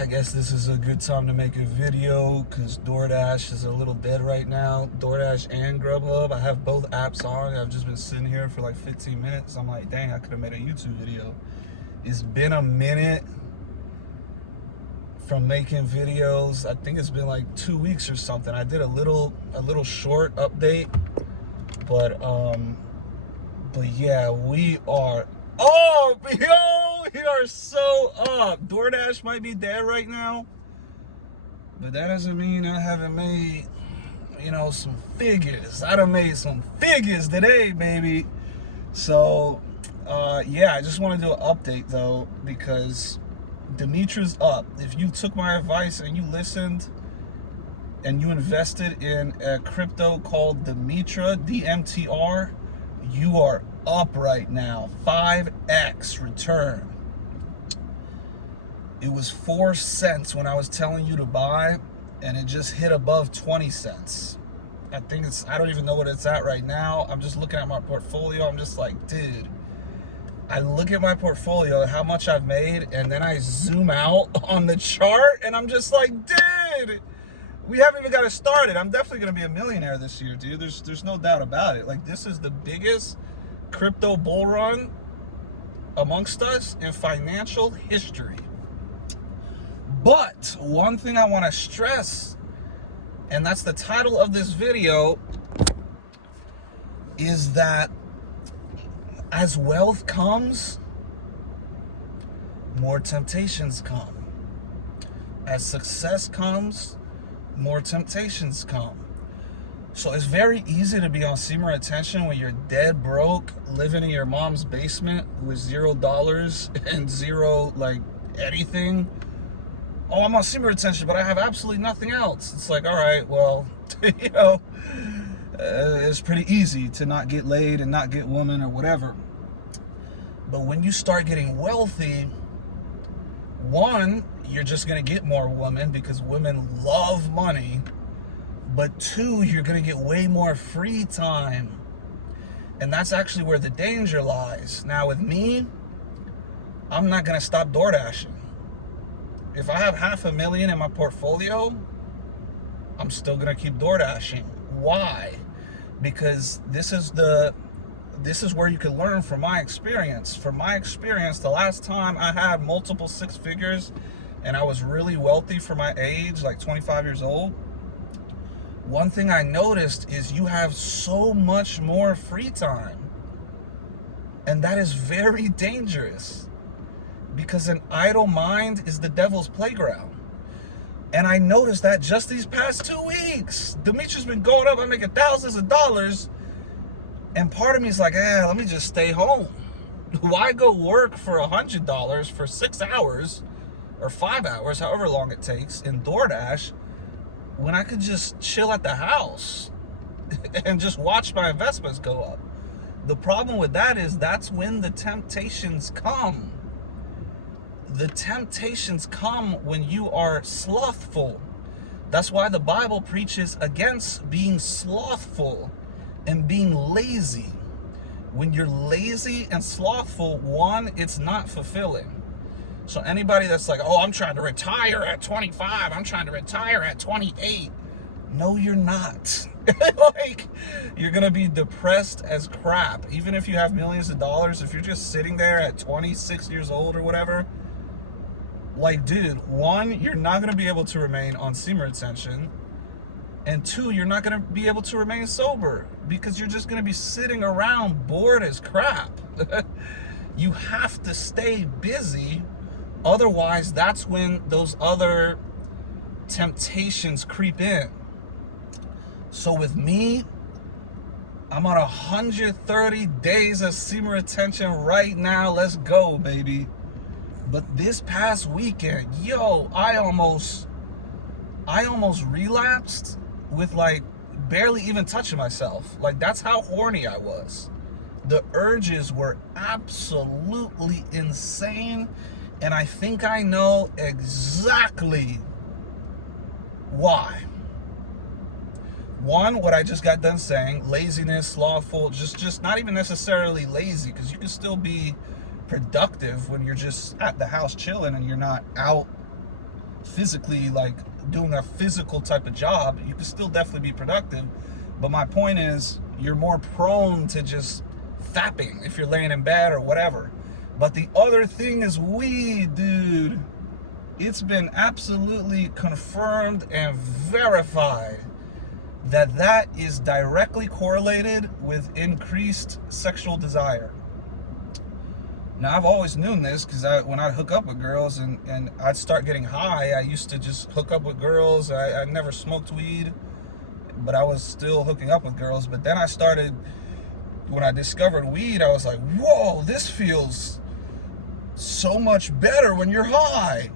I guess this is a good time to make a video because DoorDash is a little dead right now. DoorDash and Grubhub. I have both apps on. I've just been sitting here for like 15 minutes. I'm like, dang, I could have made a YouTube video. It's been a minute from making videos. I think it's been like 2 weeks or something. I did a little short update, but yeah, we are we are so up. DoorDash might be dead right now, but that doesn't mean I haven't made, some figures. I done made some figures today, baby. So, yeah, I just want to do an update, though, because Demetra's up. If you took my advice and you listened and you invested in a crypto called Demetra, DMTR, you are up right now. 5x return. It was 4 cents when I was telling you to buy, and it just hit above 20 cents. I don't even know what it's at right now. I'm just looking at my portfolio. I'm just like, dude, I look at my portfolio, how much I've made, and then I zoom out on the chart, and I'm just like, dude, we haven't even got it started. I'm definitely going to be a millionaire this year, dude. There's no doubt about it. Like, this is the biggest crypto bull run amongst us in financial history. But one thing I want to stress, and that's the title of this video, is that as wealth comes, more temptations come. As success comes, more temptations come. So it's very easy to be on Semen retention when you're dead broke, living in your mom's basement with $0 and zero, like, anything. Oh, I'm on Semen retention, but I have absolutely nothing else. It's like, all right, well, it's pretty easy to not get laid and not get women or whatever. But when you start getting wealthy, one, you're just going to get more women because women love money. But two, you're going to get way more free time. And that's actually where the danger lies. Now with me, I'm not going to stop door dashing. If I have $500,000 in my portfolio, I'm still going to keep door dashing. Why? Because this is where you can learn from my experience. From my experience, the last time I had multiple six figures and I was really wealthy for my age, like 25 years old, one thing I noticed is you have so much more free time. And that is very dangerous because an idle mind is the devil's playground. And I noticed that just these past 2 weeks. Demetra's been going up. I'm making thousands of dollars. And part of me is like, let me just stay home. Why go work for $100 for 6 hours or 5 hours, however long it takes, in DoorDash, when I could just chill at the house and just watch my investments go up? The problem with that is that's when the temptations come. The temptations come when you are slothful. That's why the Bible preaches against being slothful and being lazy. When you're lazy and slothful, one, it's not fulfilling. So anybody that's like, oh, I'm trying to retire at 25, I'm trying to retire at 28. No, you're not. Like, you're going to be depressed as crap. Even if you have millions of dollars, if you're just sitting there at 26 years old or whatever, like, dude, one, you're not going to be able to remain on Semen retention. And two, you're not going to be able to remain sober because you're just going to be sitting around bored as crap. You have to stay busy. Otherwise, that's when those other temptations creep in. So with me, I'm on 130 days of Semen retention right now. Let's go, baby. But this past weekend, I almost relapsed with, like, barely even touching myself. Like, that's how horny I was. The urges were absolutely insane, and I think I know exactly why. One, what I just got done saying, laziness, slothful, just not even necessarily lazy, because you can still be productive when you're just at the house chilling and you're not out physically, like doing a physical type of job, you can still definitely be productive. But my point is, you're more prone to just fapping if you're laying in bed or whatever. But the other thing is weed, dude. It's been absolutely confirmed and verified that that is directly correlated with increased sexual desire. Now, I've always known this because when I hook up with girls and I'd start getting high, I used to just hook up with girls. I never smoked weed, but I was still hooking up with girls. But then when I discovered weed, I was like, whoa, this feels so much better when you're high.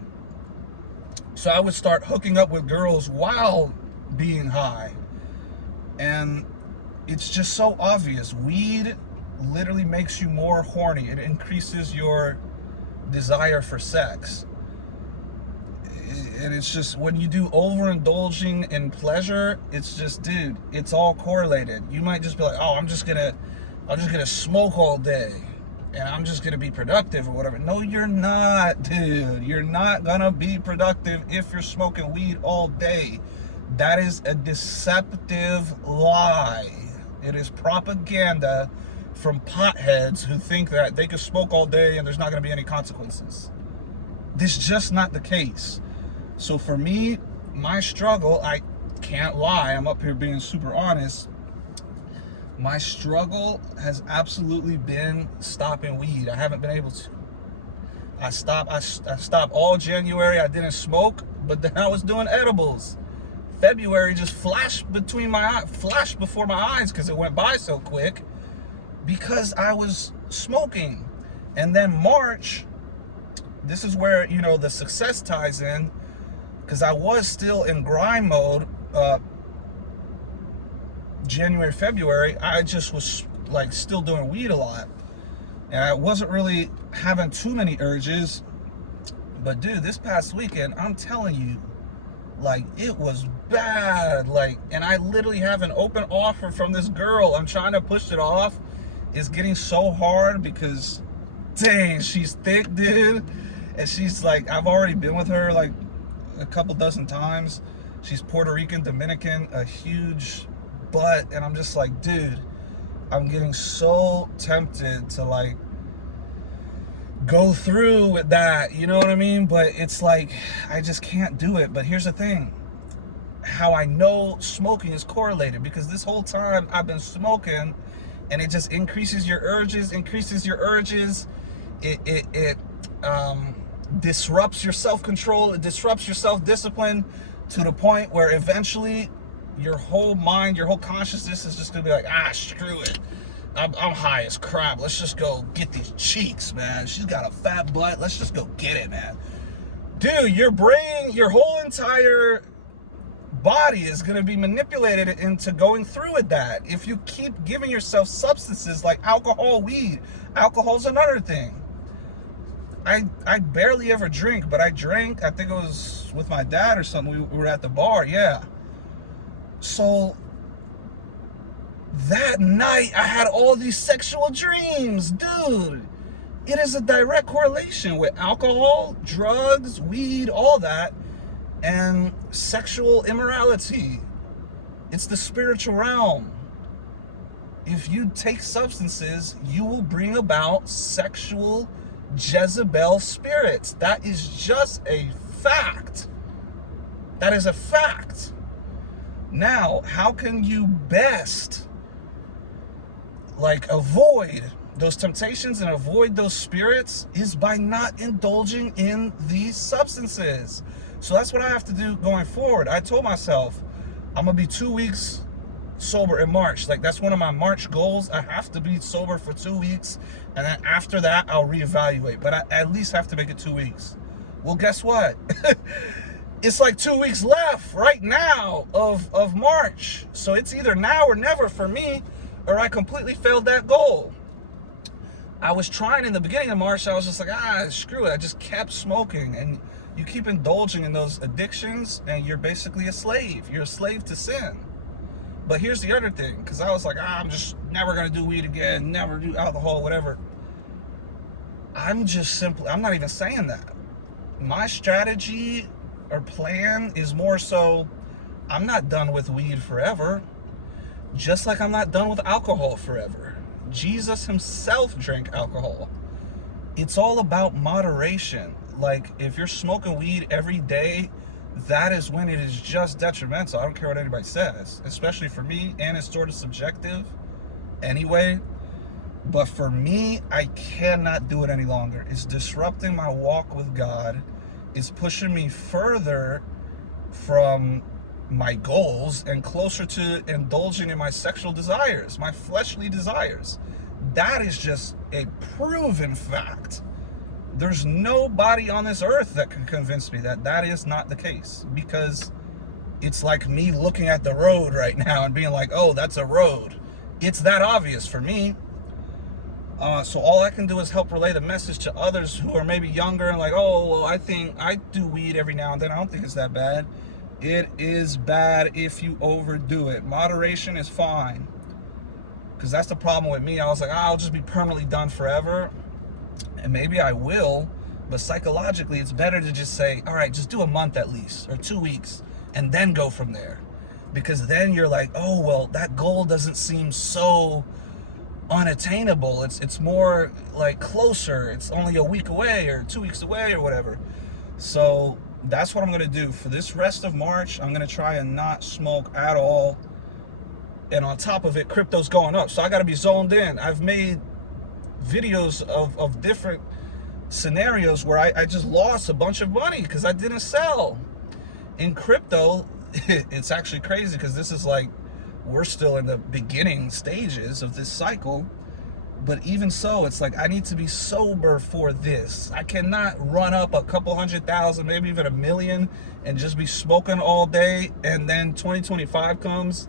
So I would start hooking up with girls while being high. And it's just so obvious. Weed literally makes you more horny. It increases your desire for sex. And it's just, when you do overindulging in pleasure, it's just, dude, it's all correlated. You might just be like, oh, I'm just gonna smoke all day and I'm just gonna be productive or whatever. No, you're not, dude. You're not gonna be productive if you're smoking weed all day. That is a deceptive lie. It is propaganda from potheads who think that they can smoke all day and there's not going to be any consequences. This is just not the case. So for me, my struggle, I can't lie, I'm up here being super honest. My struggle has absolutely been stopping weed. I haven't been able to. I stopped all January. I didn't smoke, but then I was doing edibles. February just flashed before my eyes because it went by so quick, because I was smoking. And then March, this is where, the success ties in, because I was still in grind mode. January, February, I just was like still doing weed a lot, and I wasn't really having too many urges. But dude, this past weekend, I'm telling you, like, it was bad. Like, and I literally have an open offer from this girl. I'm trying to push it off. It's getting so hard because, dang, she's thick, dude. And she's like, I've already been with her like a couple dozen times. She's Puerto Rican, Dominican, a huge butt. And I'm just like, dude, I'm getting so tempted to like go through with that, you know what I mean? But it's like, I just can't do it. But here's the thing, how I know smoking is correlated, because this whole time I've been smoking, and it just increases your urges. It disrupts your self-control. It disrupts your self-discipline to the point where eventually your whole mind, your whole consciousness is just gonna be like, screw it. I'm high as crap. Let's just go get these cheeks, man. She's got a fat butt. Let's just go get it, man. Dude, your brain, your whole entire body is going to be manipulated into going through with that. If you keep giving yourself substances like alcohol, weed. Alcohol's another thing. I barely ever drink, but I drank, I think it was with my dad or something. We were at the bar, yeah. So that night, I had all these sexual dreams, dude. It is a direct correlation with alcohol, drugs, weed, all that, and sexual immorality. It's the spiritual realm. If you take substances, you will bring about sexual Jezebel spirits. That is just a fact. That is a fact. Now, how can you best avoid those temptations and avoid those spirits? Is by not indulging in these substances. So that's what I have to do going forward. I told myself I'm gonna be 2 weeks sober in March. Like, that's one of my March goals. I have to be sober for 2 weeks, and then after that I'll reevaluate. But I at least have to make it 2 weeks. Well, guess what? It's like 2 weeks left right now of March. So it's either now or never for me, or I completely failed that goal. I was trying in the beginning of March. I was just like, screw it. I just kept smoking. And you keep indulging in those addictions, and you're basically a slave. You're a slave to sin. But here's the other thing, because I was like, I'm just never going to do weed again, never do alcohol, whatever. I'm not even saying that. My strategy or plan is more so, I'm not done with weed forever, just like I'm not done with alcohol forever. Jesus himself drank alcohol. It's all about moderation. Like, if you're smoking weed every day, that is when it is just detrimental. I don't care what anybody says, especially for me, and it's sort of subjective anyway. But for me, I cannot do it any longer. It's disrupting my walk with God. It's pushing me further from my goals and closer to indulging in my sexual desires, my fleshly desires. That is just a proven fact. There's nobody on this earth that can convince me that that is not the case, because it's like me looking at the road right now and being like, oh, that's a road. It's that obvious for me. So all I can do is help relay the message to others who are maybe younger and like, oh, well, I think I do weed every now and then. I don't think it's that bad. It is bad if you overdo it. Moderation is fine. Because that's the problem with me. I was like, I'll just be permanently done forever. And maybe I will. But psychologically, it's better to just say, all right, just do a month at least, or 2 weeks, and then go from there. Because then you're like, oh, well, that goal doesn't seem so unattainable. It's more like closer. It's only a week away or 2 weeks away or whatever. So that's what I'm going to do. For this rest of March, I'm going to try and not smoke at all. And on top of it, crypto's going up. So I got to be zoned in. I've made videos of different scenarios where I just lost a bunch of money because I didn't sell. In crypto, it's actually crazy because this is like, we're still in the beginning stages of this cycle. But even so, it's like I need to be sober for this. I cannot run up a couple 100,000, maybe even 1 million, and just be smoking all day. And then 2025 comes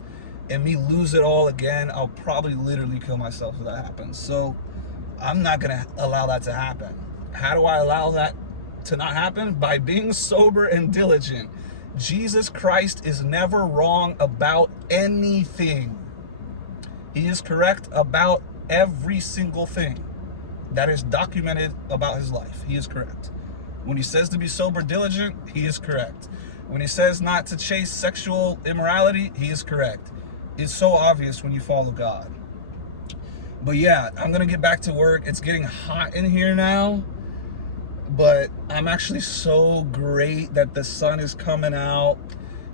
and me lose it all again. I'll probably literally kill myself if that happens. So I'm not going to allow that to happen. How do I allow that to not happen? By being sober and diligent. Jesus Christ is never wrong about anything. He is correct about every single thing that is documented about his life. He is correct. When he says to be sober, diligent, he is correct. When he says not to chase sexual immorality, he is correct. It's so obvious when you follow God. But yeah, I'm going to get back to work. It's getting hot in here now. But I'm actually so great that the sun is coming out.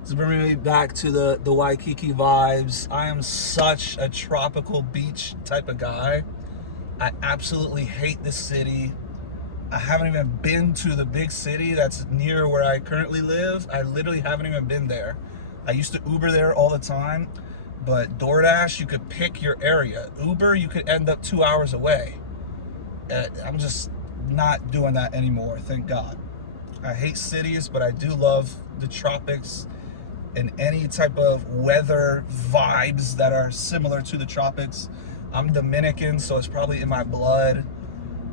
It's bringing me back to the Waikiki vibes. I am such a tropical beach type of guy. I absolutely hate the city. I haven't even been to the big city that's near where I currently live. I literally haven't even been there. I used to Uber there all the time. But DoorDash, you could pick your area. Uber, you could end up 2 hours away. I'm just not doing that anymore, thank God. I hate cities, but I do love the tropics and any type of weather vibes that are similar to the tropics. I'm Dominican, so it's probably in my blood.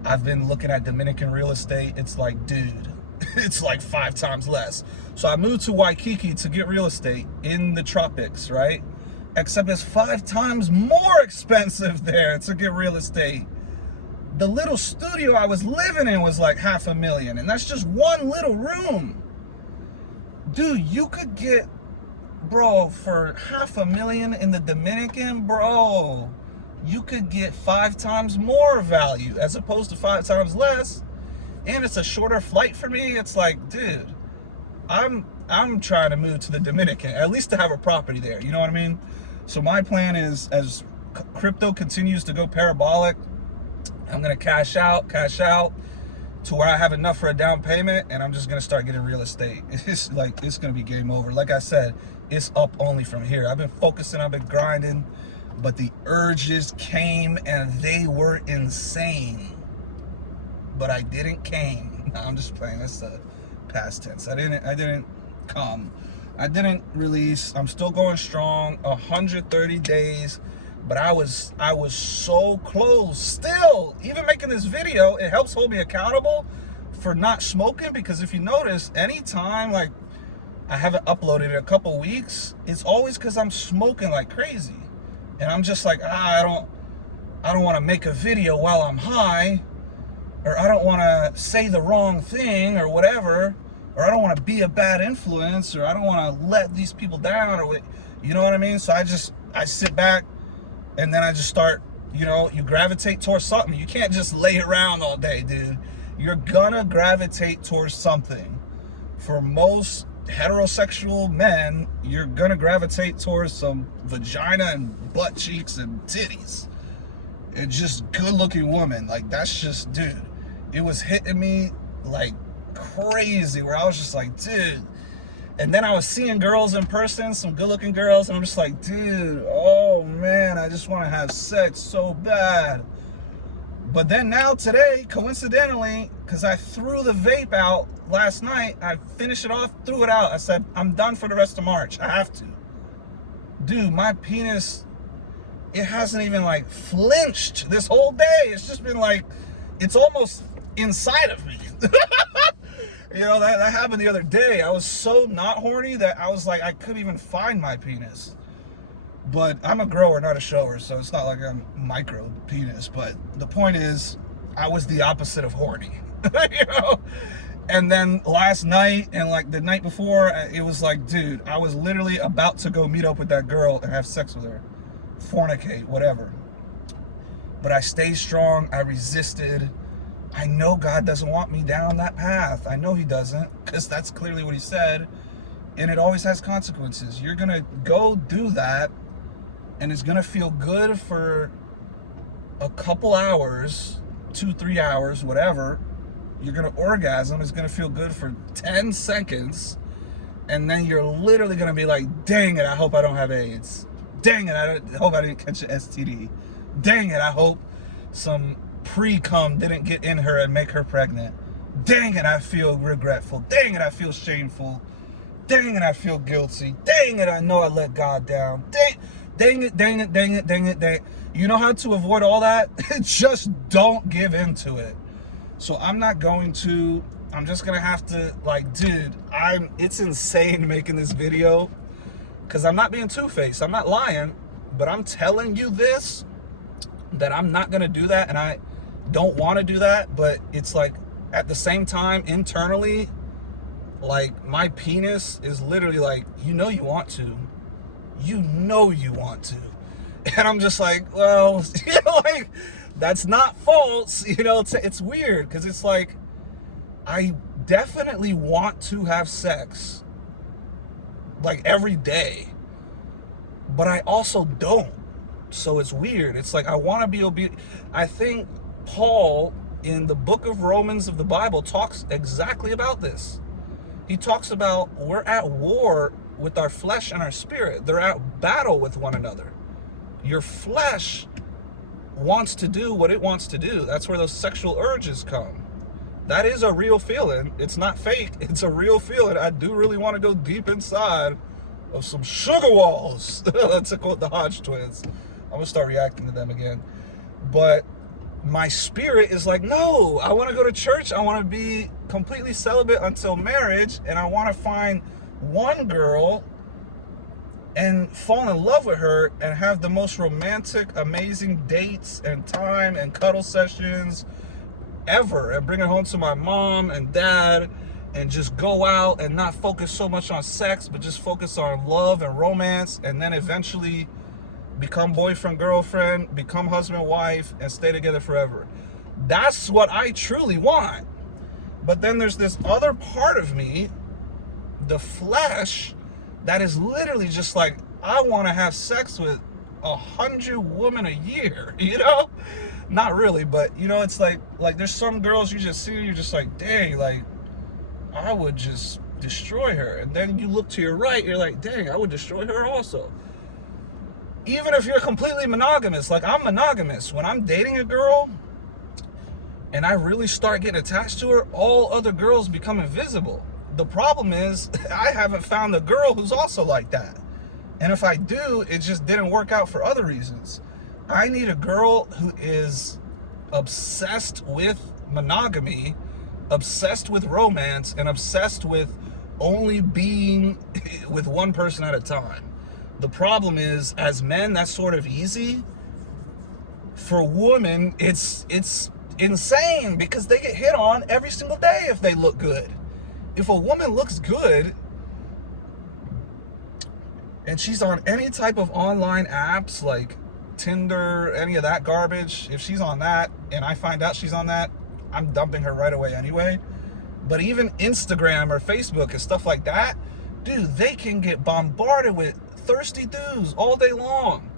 I've been looking at Dominican real estate. It's like, dude, it's like 5 times less. So I moved to Waikiki to get real estate in the tropics, right? Except it's 5 times more expensive there to get real estate. The little studio I was living in was like $500,000, and that's just one little room. Dude, you could get, bro, for $500,000 in the Dominican, bro, you could get 5 times more value as opposed to 5 times less. And it's a shorter flight for me. It's like, dude, I'm trying to move to the Dominican, at least to have a property there. You know what I mean? So my plan is, as crypto continues to go parabolic, I'm going to cash out to where I have enough for a down payment, and I'm just going to start getting real estate. It's like, it's going to be game over. Like I said, it's up only from here. I've been focusing, I've been grinding, but the urges came and they were insane. But I didn't came. No, I'm just playing. That's the past tense. I didn't come. I didn't release. I'm still going strong. 130 days. But I was so close. Still, even making this video, it helps hold me accountable for not smoking. Because if you notice, anytime like I haven't uploaded in a couple weeks, it's always because I'm smoking like crazy. And I'm just like, I don't want to make a video while I'm high, or I don't want to say the wrong thing or whatever. or I don't want to be a bad influence, or I don't want to let these people down, or you know what I mean? So I sit back, and then I just start, you gravitate towards something. You can't just lay around all day, dude. You're gonna gravitate towards something. For most heterosexual men, you're gonna gravitate towards some vagina and butt cheeks and titties. And just good looking woman. Like, that's just, dude, it was hitting me like crazy, where I was just like, dude. And then I was seeing girls in person, some good looking girls, and I'm just like, dude, oh man, I just want to have sex so bad. But then now today, coincidentally, because I threw the vape out last night, I finished it off, threw it out. I said, I'm done for the rest of March. I have to. Dude, my penis, it hasn't even like flinched this whole day. It's just been like, it's almost inside of me. That happened the other day. I was so not horny that I was like, I couldn't even find my penis. But I'm a grower, not a shower, so it's not like I'm micro penis. But the point is, I was the opposite of horny. And then last night and like the night before, it was like, dude, I was literally about to go meet up with that girl and have sex with her. Fornicate, whatever. But I stayed strong. I resisted. I know God doesn't want me down that path. I know he doesn't, because that's clearly what he said. And it always has consequences. You're going to go do that, and it's going to feel good for a couple hours, 2-3 hours, whatever. You're going to orgasm. It's going to feel good for 10 seconds. And then you're literally going to be like, dang it, I hope I don't have AIDS. Dang it, I hope I didn't catch an STD. Dang it, I hope some pre-cum didn't get in her and make her pregnant. Dang it, I feel regretful. Dang it, I feel shameful. Dang it, I feel guilty. Dang it, I know I let God down. Dang it. You know how to avoid all that? Just don't give into it. So I'm not going to. I'm just going to have to, like, dude, it's insane making this video, because I'm not being two-faced. I'm not lying, but I'm telling you this, that I'm not going to do that, and I don't want to do that. But it's like, at the same time, internally, like, my penis is literally like, you want to. You want to. And I'm just like, well, like, that's not false. It's weird, because it's like, I definitely want to have sex, like, every day, but I also don't. So it's weird. It's like, I want to be obedient. I think Paul, in the book of Romans of the Bible, talks exactly about this. He talks about, we're at war with our flesh and our spirit. They're at battle with one another. Your flesh wants to do what it wants to do. That's where those sexual urges come. That is a real feeling. It's not fake. It's a real feeling. I do really want to go deep inside of some sugar walls. To quote the Hodge twins. I'm going to start reacting to them again. But my spirit is like, no, I want to go to church. I want to be completely celibate until marriage. And I want to find one girl and fall in love with her and have the most romantic, amazing dates and time and cuddle sessions ever, and bring her home to my mom and dad, and just go out and not focus so much on sex, but just focus on love and romance, and then eventually become boyfriend, girlfriend, become husband, wife, and stay together forever. That's what I truly want. But then there's this other part of me, the flesh, that is literally just like, I want to have sex with 100 women a year, Not really, but, it's like there's some girls you just see, you're just like, dang, like, I would just destroy her. And then you look to your right, you're like, dang, I would destroy her also. Even if you're completely monogamous, like, I'm monogamous. When I'm dating a girl and I really start getting attached to her, all other girls become invisible. The problem is, I haven't found a girl who's also like that. And if I do, it just didn't work out for other reasons. I need a girl who is obsessed with monogamy, obsessed with romance, and obsessed with only being with one person at a time. The problem is, as men, that's sort of easy. For women, it's insane, because they get hit on every single day if they look good. if a woman looks good and she's on any type of online apps like Tinder, any of that garbage, if she's on that and I find out she's on that, I'm dumping her right away anyway. But even Instagram or Facebook and stuff like that, dude, they can get bombarded with thirsty dudes all day long.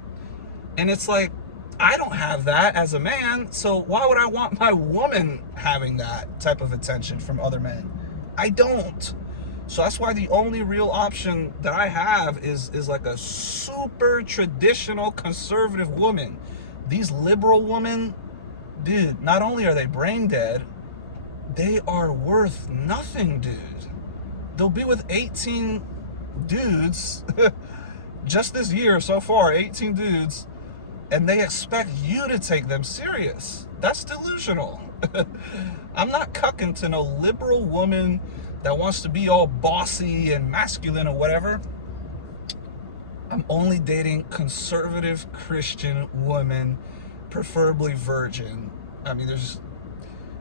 And it's like, I don't have that as a man, so why would I want my woman having that type of attention from other men? I don't. So that's why the only real option that I have is like a super traditional conservative woman. These liberal women, dude, not only are they brain dead, they are worth nothing, dude. They'll be with 18 dudes just this year so far, 18 dudes, and they expect you to take them serious. That's delusional. I'm not cucking to no liberal woman that wants to be all bossy and masculine or whatever. I'm only dating conservative Christian women, preferably virgin. I mean,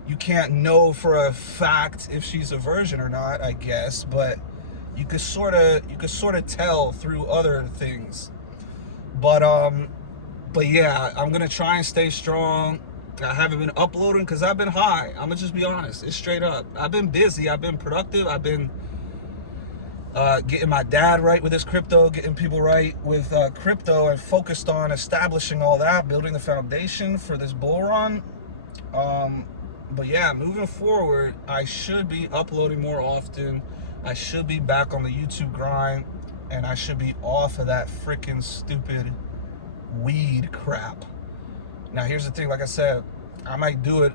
you can't know for a fact if she's a virgin or not, I guess, but you could sort of tell through other things. But yeah, I'm gonna try and stay strong. I haven't been uploading because I've been high. I'm gonna just be honest. It's straight up. I've been busy. I've been productive. I've been getting my dad right with his crypto, getting people right with crypto, and focused on establishing all that, building the foundation for this bull run. But yeah, moving forward, I should be uploading more often. I should be back on the YouTube grind, and I should be off of that freaking stupid weed crap. Now, here's the thing. Like I said, I might do it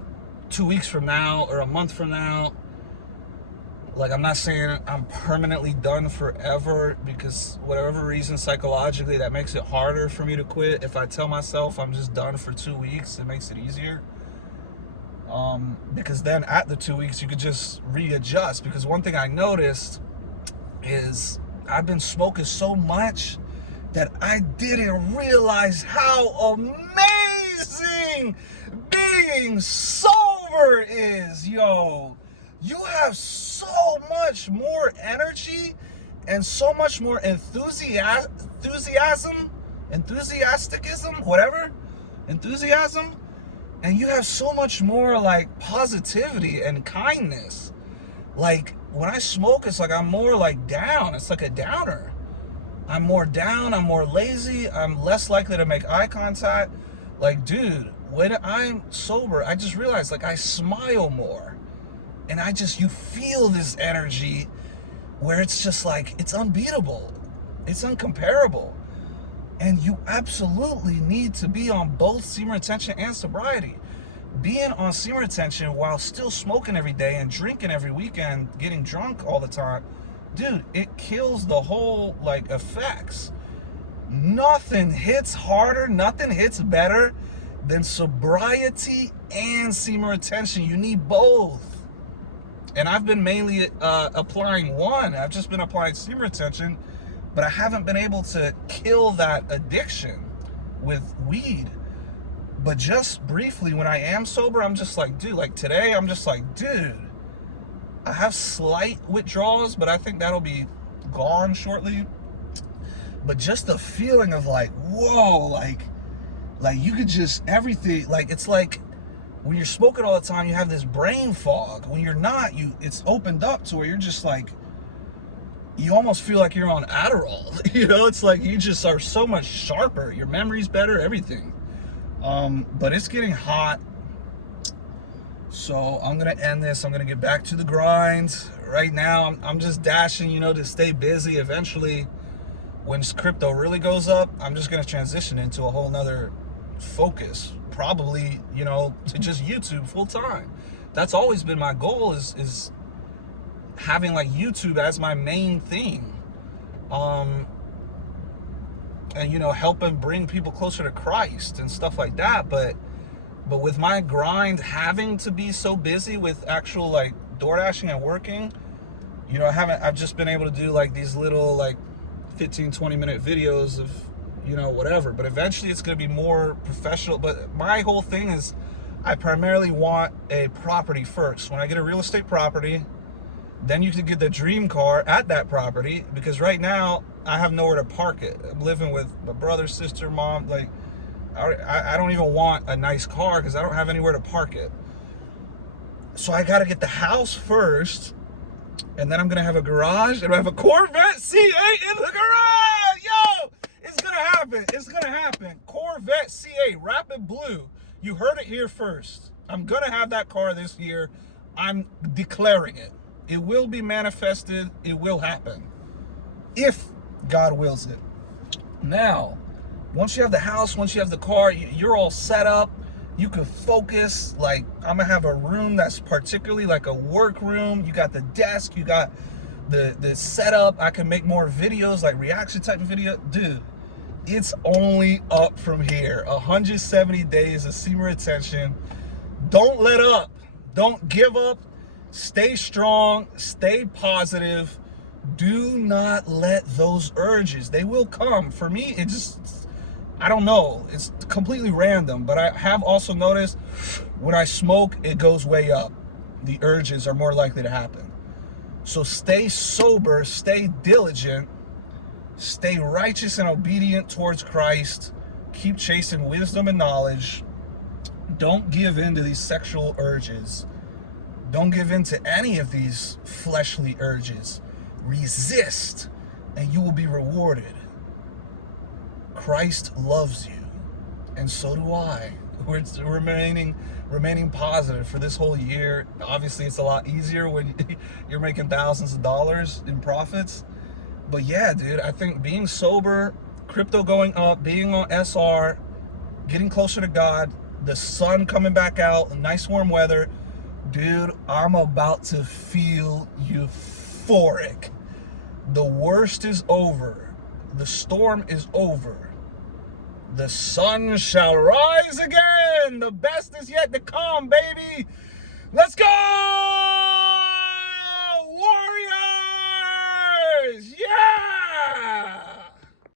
2 weeks from now or a month from now. Like, I'm not saying I'm permanently done forever, because whatever reason psychologically that makes it harder for me to quit. If I tell myself I'm just done for 2 weeks, it makes it easier. Because then at the 2 weeks, you could just readjust. Because one thing I noticed is I've been smoking so much that I didn't realize how amazing being sober is, yo. You have so much more energy and so much more enthusiasm, and you have so much more like positivity and kindness. Like, when I smoke, it's like I'm more like down. It's like a downer. I'm more down, I'm more lazy, I'm less likely to make eye contact. Like, dude, when I'm sober, I just realized, like, I smile more. And you feel this energy where it's just like, it's unbeatable. It's uncomparable. And you absolutely need to be on both semen retention and sobriety. Being on semen retention while still smoking every day and drinking every weekend, getting drunk all the time, dude, it kills the whole, like, effects. Nothing hits harder, nothing hits better than sobriety and semen retention. You need both. And I've been mainly applying one. I've just been applying semen retention, but I haven't been able to kill that addiction with weed. But just briefly, when I am sober, I'm just like, dude, like today, I'm just like, dude, I have slight withdrawals, but I think that'll be gone shortly. But just the feeling of like, whoa, like you could just, everything, like, it's like when you're smoking all the time, you have this brain fog. When you're not, it's opened up to where you're just like, you almost feel like you're on Adderall. You know, it's like you just are so much sharper. Your memory's better, everything. But it's getting hot. So I'm going to end this. I'm going to get back to the grind. Right now, I'm just dashing, you know, to stay busy. Eventually, when crypto really goes up, I'm just going to transition into a whole nother focus. Probably, you know, to just YouTube full time. That's always been my goal, is having like YouTube as my main thing. And, you know, helping bring people closer to Christ and stuff like that. But with my grind having to be so busy with actual like door dashing and working, you know, I've just been able to do like these little like 15-20 minute videos of, you know, whatever. But eventually it's going to be more professional. But my whole thing is I primarily want a property first. When I get a real estate property, Then you can get the dream car at that property, because right now I have nowhere to park it. I'm living with my brother, sister, mom. Like, I don't even want a nice car because I don't have anywhere to park it. So I got to get the house first, and then I'm going to have a garage, and I have a Corvette C8 in the garage. Yo, it's going to happen. It's going to happen. Corvette C8, Rapid Blue. You heard it here first. I'm going to have that car this year. I'm declaring it. It will be manifested. It will happen, if God wills it. Now, once you have the house, once you have the car, you're all set up. You can focus. Like, I'm gonna have a room that's particularly like a work room. You got the desk, you got the setup. I can make more videos, like reaction type of video. Dude, it's only up from here. 170 days of semen retention. Don't let up. Don't give up. Stay strong. Stay positive. Do not let those urges. They will come. For me, it just, I don't know. It's completely random. But I have also noticed when I smoke, it goes way up. The urges are more likely to happen. So stay sober. Stay diligent. Stay righteous and obedient towards Christ. Keep chasing wisdom and knowledge. Don't give in to these sexual urges. Don't give in to any of these fleshly urges. Resist, and you will be rewarded. Christ loves you, and so do I. We're remaining positive for this whole year. Obviously, it's a lot easier when you're making thousands of dollars in profits. But yeah, dude, I think being sober, crypto going up, being on SR, getting closer to God, the sun coming back out, nice warm weather, dude, I'm about to feel euphoric. The worst is over. The storm is over. The sun shall rise again. The best is yet to come, baby.